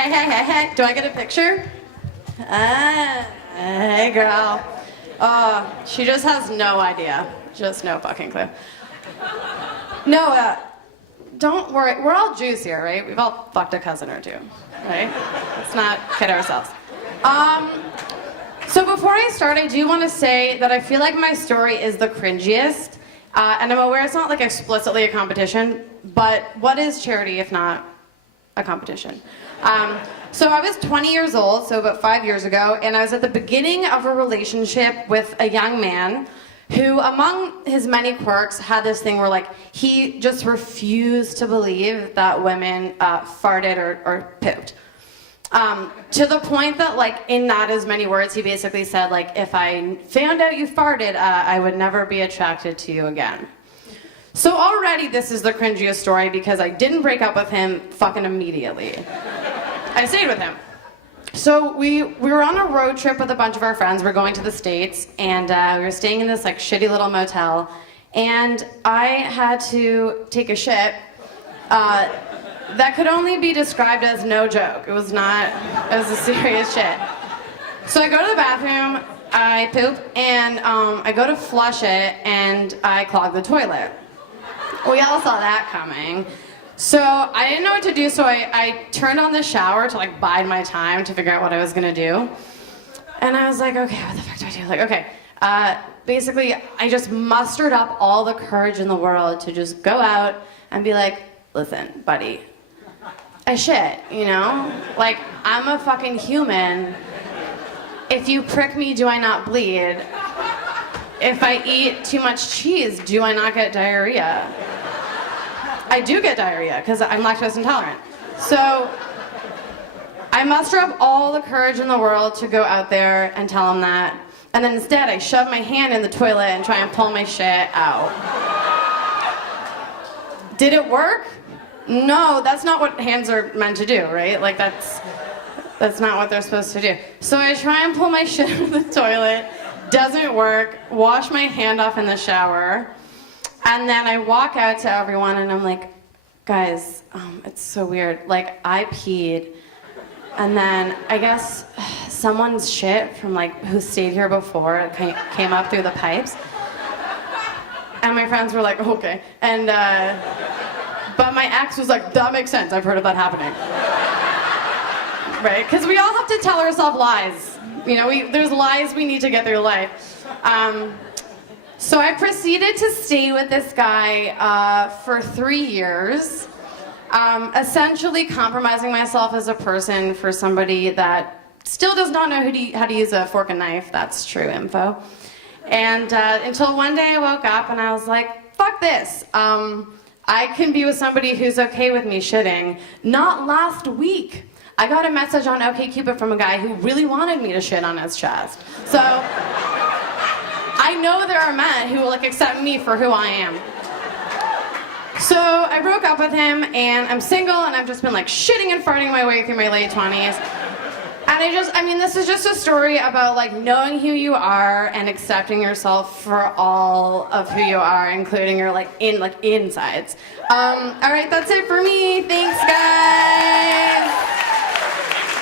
hey. Do I get a picture? Hey, girl. She just has no idea. Just no fucking clue. No, don't worry. We're all Jews here, right? We've all fucked a cousin or two, right? Let's not kid ourselves. So before I start, I do want to say that I feel like my story is the cringiest. And I'm aware it's not like explicitly a competition, but what is charity if not a competition? So I was 20 years old, so about 5 years ago, and I was at the beginning of a relationship with a young man who, among his many quirks, had this thing where, like, he just refused to believe that women farted or pooped. To the point that, like, in not as many words, he basically said, like, if I found out you farted, I would never be attracted to you again. So already this is the cringiest story because I didn't break up with him fucking immediately. I stayed with him. So we were on a road trip with a bunch of our friends. We're going to the States, and we were staying in this, like, shitty little motel, and I had to take a shit that could only be described as no joke. It was a serious shit. So I go to the bathroom, I poop, and I go to flush it, and I clog the toilet. We all saw that coming. So I didn't know what to do, so I turned on the shower to, like, bide my time to figure out what I was gonna do. And I was like, okay, what the fuck do I do? Like, okay, basically, I just mustered up all the courage in the world to just go out and be like, listen, buddy, I shit, you know? Like, I'm a fucking human. If you prick me, do I not bleed? If I eat too much cheese, do I not get diarrhea? I do get diarrhea because I'm lactose intolerant. So I muster up all the courage in the world to go out there and tell him that. And then instead I shove my hand in the toilet and try and pull my shit out. Did it work? No, that's not what hands are meant to do, right? Like, that's not what they're supposed to do. So I try and pull my shit out of the toilet, doesn't work, wash my hand off in the shower, and then I walk out to everyone and I'm like, guys, it's so weird. Like, I peed, and then I guess someone's shit from, like, who stayed here before came up through the pipes. And my friends were like, okay. And, but my ex was like, that makes sense, I've heard of that happening. Right? Because we all have to tell ourselves lies. You know, there's lies we need to get through life. So I proceeded to stay with this guy for 3 years, essentially compromising myself as a person for somebody that still does not know how to use a fork and knife. That's true info. And until one day I woke up and I was like, fuck this. I can be with somebody who's okay with me shitting. Not last week. I got a message on OkCupid from a guy who really wanted me to shit on his chest. So I know there are men who will, like, accept me for who I am. So I broke up with him, and I'm single, and I've just been, like, shitting and farting my way through my late 20s. And this is just a story about, like, knowing who you are and accepting yourself for all of who you are, including your, like, insides. All right, that's it for me. Thanks, guys.